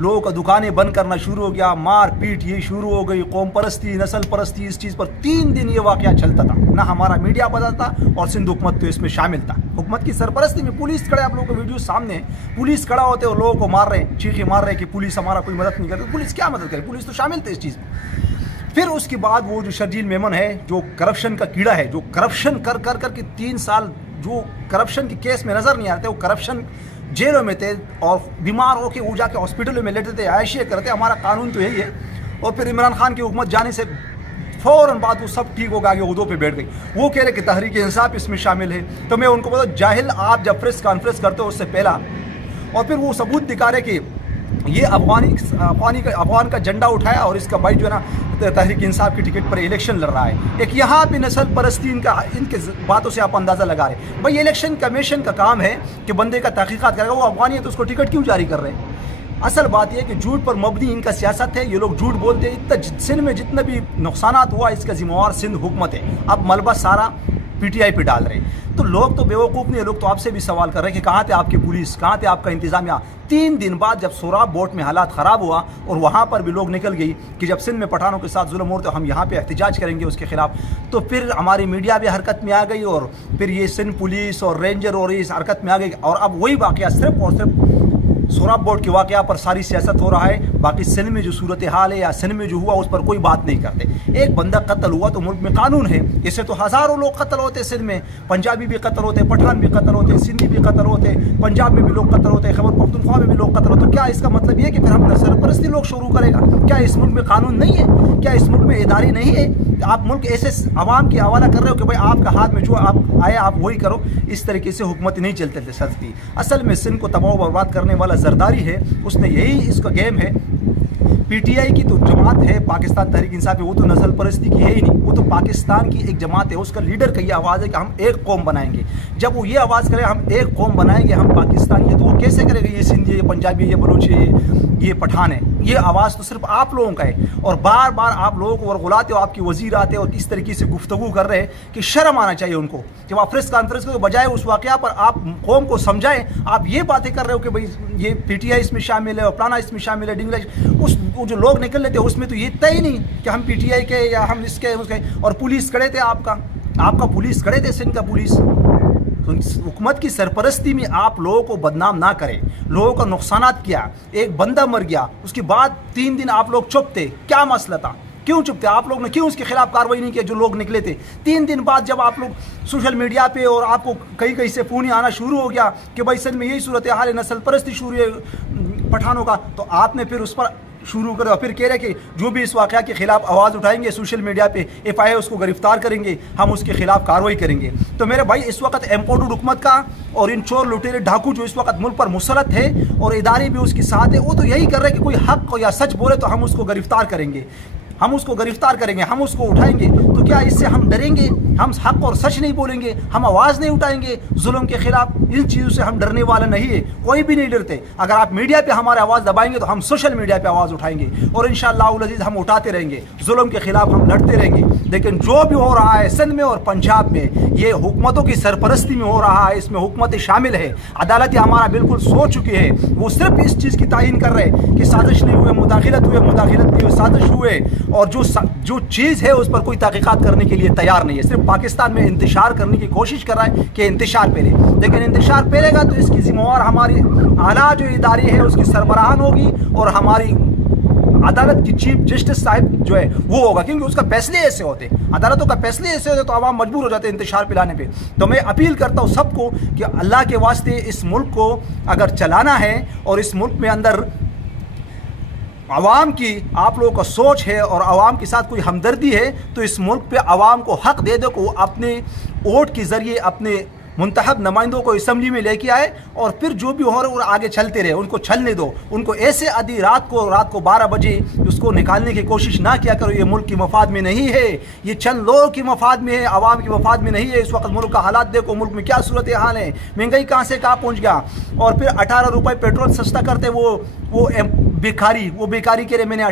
لوگوں کا دکانیں بند کرنا شروع ہو گیا, مار پیٹ یہ شروع ہو گئی, قوم پرستی, نسل پرستی, اس چیز پر 3 دن یہ واقعہ چلتا تھا. نہ ہمارا میڈیا بتاتا اور سندھ حکومت تو اس میں شامل تھا. حکومت کی سرپرستی میں پولیس کھڑے, آپ لوگوں کو ویڈیو سامنے ہے, پولیس کھڑا ہوتے اور لوگوں کو مار رہے ہیں, چیخے مار رہے ہیں کہ پولیس ہمارا کوئی مدد نہیں کرتی. پولیس کیا مدد کرے, پولیس تو شامل تھے اس چیز میں. پھر اس کے بعد وہ جو شرجیل میمن ہے, جو کرپشن کا کیڑا ہے, جو کرپشن کر کے 3 سال جو کرپشن کے کیس میں نظر نہیں آتے, وہ کرپشن جیلوں میں تھے اور بیمار ہو کے وہ جا کے ہاسپٹلوں میں لیٹے تھے, عائشیاں کرتے. ہمارا قانون تو یہی ہے. اور پھر عمران خان کی حکومت جانے سے فوراً بعد وہ سب ٹھیک ہو گیا, کہ عہدوں پہ بیٹھ گئی. وہ کہہ رہے کہ تحریک انصاف اس میں شامل ہے. تو میں ان کو بتا, جاہل آپ جب پریس کانفرنس کرتے ہو اس سے پہلا, اور پھر وہ ثبوت دکھا رہے کہ یہ افغان کا جھنڈا اٹھایا اور اس کا بھائی جو ہے نا تحریک انصاف کی ٹکٹ پر الیکشن لڑ رہا ہے. ایک یہاں پہ نسل پرستی ان کے باتوں سے آپ اندازہ لگا رہے ہیں. بھائی الیکشن کمیشن کا کام ہے کہ بندے کا تحقیقات کرے گا, وہ افغانی ہے تو اس کو ٹکٹ کیوں جاری کر رہے ہیں. اصل بات یہ کہ جھوٹ پر مبنی ان کا سیاست ہے, یہ لوگ جھوٹ بولتے ہیں. سندھ میں جتنا بھی نقصانات ہوا اس کا ذمہ وار سندھ حکومت ہے. اب ملبہ سارا پی ٹی آئی پہ ڈال رہے ہیں. تو لوگ تو بیوقوف نہیں, لوگ تو آپ سے بھی سوال کر رہے ہیں کہ کہاں تھے آپ کی پولیس, کہاں تھے آپ کا انتظامیہ. 3 دن بعد جب سوراب بوٹ میں حالات خراب ہوا اور وہاں پر بھی لوگ نکل گئی کہ جب سندھ میں پٹھانوں کے ساتھ ظلم ہو تو ہم یہاں پہ احتجاج کریں گے اس کے خلاف, تو پھر ہماری میڈیا بھی حرکت میں آ گئی اور پھر یہ سندھ پولیس اور رینجر اور اس حرکت میں آ گئی. اور اب وہی واقعہ صرف اور صرف سوراب بورڈ کے واقعہ پر ساری سیاست ہو رہا ہے. باقی سندھ میں جو صورتحال ہے یا سندھ میں جو ہوا اس پر کوئی بات نہیں کرتے. ایک بندہ قتل ہوا تو ملک میں قانون ہے, اس سے تو ہزاروں لوگ قتل ہوتے سندھ میں. پنجابی بھی قتل ہوتے, پٹھان بھی قتل ہوتے, سندھی بھی قتل ہوتے, پنجاب میں بھی لوگ قتل ہوتے, خیبر پختونخوا میں بھی لوگ قتل ہوتے. کیا اس کا مطلب یہ ہے کہ پھر ہم سرپرستی لوگ شروع کرے گا؟ کیا اس ملک میں قانون نہیں ہے؟ کیا اس ملک میں ادارے نہیں ہے؟ آپ ملک ایسے عوام کے حوالہ کر رہے ہو کہ بھائی آپ کا ہاتھ میں جو آپ آئے آپ وہی کرو. اس طریقے سے حکومت نہیں چلتے سکتی. اصل میں سندھ کو تباہ و برباد کرنے والا زرداری ہے, اس نے یہی اس کا گیم ہے. پی ٹی آئی کی تو جماعت ہے پاکستان تحریک انصاف ہے, وہ تو نسل پرستی کی ہے ہی نہیں, وہ تو پاکستان کی ایک جماعت ہے. اس کا لیڈر کا یہ آواز ہے کہ ہم ایک قوم بنائیں گے. جب وہ یہ آواز کرے ہم ایک قوم بنائیں گے, ہم پاکستانی ہے, تو وہ کیسے کرے گا یہ سندھی ہے, یہ پنجابی ہے, یہ بلوچ ہے, یہ پٹھان ہے؟ یہ آواز تو صرف آپ لوگوں کا ہے. اور بار بار آپ لوگوں کو ورغلاتے ہو, آپ کی وزیر آتے اور کس طریقے سے گفتگو کر رہے ہیں کہ شرم آنا چاہیے ان کو. جب آپ پریس کانفرنس کے بجائے اس واقعہ پر آپ قوم کو سمجھائیں, آپ یہ باتیں کر رہے ہو کہ بھائی یہ پی ٹی آئی اس میں شامل ہے اور پرانا اس میں شامل ہے, ڈنگلش وہ جو لوگ نکل لیتے اس میں تو یہ طے ہی نہیں کہ ہم پی ٹی آئی کے یا ہم اس کے. اور پولیس کھڑے تھے, آپ کا پولیس کھڑے تھے, سندھ کا پولیس. تو حکومت کی سرپرستی میں آپ لوگوں کو بدنام نہ کریں. لوگوں کا نقصانات کیا, ایک بندہ مر گیا, اس کے بعد 3 دن آپ لوگ چپ تھے. کیا مسئلہ تھا, کیوں چپ تھے آپ لوگ نے, کیوں اس کے خلاف کارروائی نہیں کیا جو لوگ نکلے تھے؟ 3 دن بعد جب آپ لوگ سوشل میڈیا پہ اور آپ کو کہیں سے فون آنا شروع ہو گیا کہ بھائی سندھ میں یہی صورتحال ہے, نسل پرستی شروع ہے پٹھانوں کا, تو آپ نے پھر اس پر شروع کرے اور پھر کہہ رہے کہ جو بھی اس واقعہ کے خلاف آواز اٹھائیں گے سوشل میڈیا پہ, ایف آئی اے اس کو گرفتار کریں گے, ہم اس کے خلاف کارروائی کریں گے. تو میرے بھائی اس وقت امپورٹڈ حکومت کا اور ان چور لٹیرے ڈھاکو جو اس وقت ملک پر مسلط ہے اور ادارے بھی اس کے ساتھ ہے, وہ تو یہی کر رہے کہ کوئی حق یا سچ بولے تو ہم اس کو گرفتار کریں گے, ہم اس کو گرفتار کریں گے, ہم اس کو اٹھائیں گے. تو کیا اس سے ہم ڈریں گے؟ ہم حق اور سچ نہیں بولیں گے, ہم آواز نہیں اٹھائیں گے ظلم کے خلاف؟ ان چیزوں سے ہم ڈرنے والا نہیں ہے, کوئی بھی نہیں ڈرتے. اگر آپ میڈیا پہ ہماری آواز دبائیں گے تو ہم سوشل میڈیا پہ آواز اٹھائیں گے, اور انشاءاللہ العزیز ہم اٹھاتے رہیں گے, ظلم کے خلاف ہم لڑتے رہیں گے. لیکن جو بھی ہو رہا ہے سندھ میں اور پنجاب میں, یہ حکومتوں کی سرپرستی میں ہو رہا ہے, اس میں حکومتیں شامل ہے. عدالت ہمارا بالکل سو چکی ہے, وہ صرف اس چیز کی تعین کر رہے کہ سازش نہیں ہوئے, مداخلت ہوئے, مداخلت نہیں ہوئے, سازش ہوئے, اور جو چیز ہے اس پر کوئی تحقیقات کرنے کے لیے تیار نہیں ہے. صرف پاکستان میں انتشار کرنے کی کوشش کر رہا ہے کہ انتشار پھیلے, لیکن انتشار پھیلے گا تو اس کی ذمہ وار ہماری اعلیٰ جو ادارے ہے اس کی سربراہان ہوگی, اور ہماری عدالت کی چیف جسٹس صاحب جو ہے وہ ہوگا, کیونکہ اس کا فیصلے ایسے ہوتے, عدالتوں کا فیصلے ایسے ہوتے تو عوام مجبور ہو جاتے ہیں انتشار پھیلانے پہ. تو میں اپیل کرتا ہوں سب کو کہ اللہ کے واسطے اس ملک کو اگر چلانا ہے اور اس ملک میں اندر عوام کی آپ لوگوں کا سوچ ہے اور عوام کے ساتھ کوئی ہمدردی ہے, تو اس ملک پہ عوام کو حق دے دو کہ وہ اپنے ووٹ کے ذریعے اپنے منتخب نمائندوں کو اسمبلی میں لے کے آئے, اور پھر جو بھی ہو رہا ہے آگے چلتے رہے. ان کو چلنے دو, ان کو ایسے آدھی رات کو 12 بجے اس کو نکالنے کی کوشش نہ کیا کرو. یہ ملک کی مفاد میں نہیں ہے, یہ چند لوگوں کی مفاد میں ہے, عوام کی مفاد میں نہیں ہے. اس وقت ملک کا حالات دیکھو, ملک میں کیا صورتحال ہے, مہنگائی کہاں سے کہاں پہنچ گیا, اور پھر 18 روپے پیٹرول سستا کرتے وہ بیکاری کہہ رہے میں نے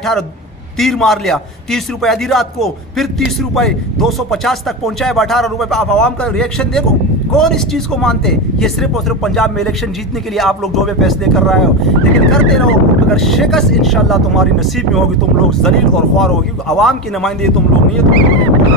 تیر مار لیا، 30 روپے آدھی رات کو، پھر 30 روپے 250 تک پہنچائے، 18 روپے پہ آپ عوام کا ریئیکشن دیکھو، کون اس چیز کو مانتے؟ یہ صرف اور صرف پنجاب میں الیکشن جیتنے کے لیے آپ لوگ جو بھی فیصلے کر رہے ہو، لیکن کرتے رہو، اگر شکست انشاءاللہ تمہاری نصیب میں ہوگی، تم لوگ ذلیل اور خوار ہوگی، عوام کی نمائندگی تم لوگ نہیں ہے،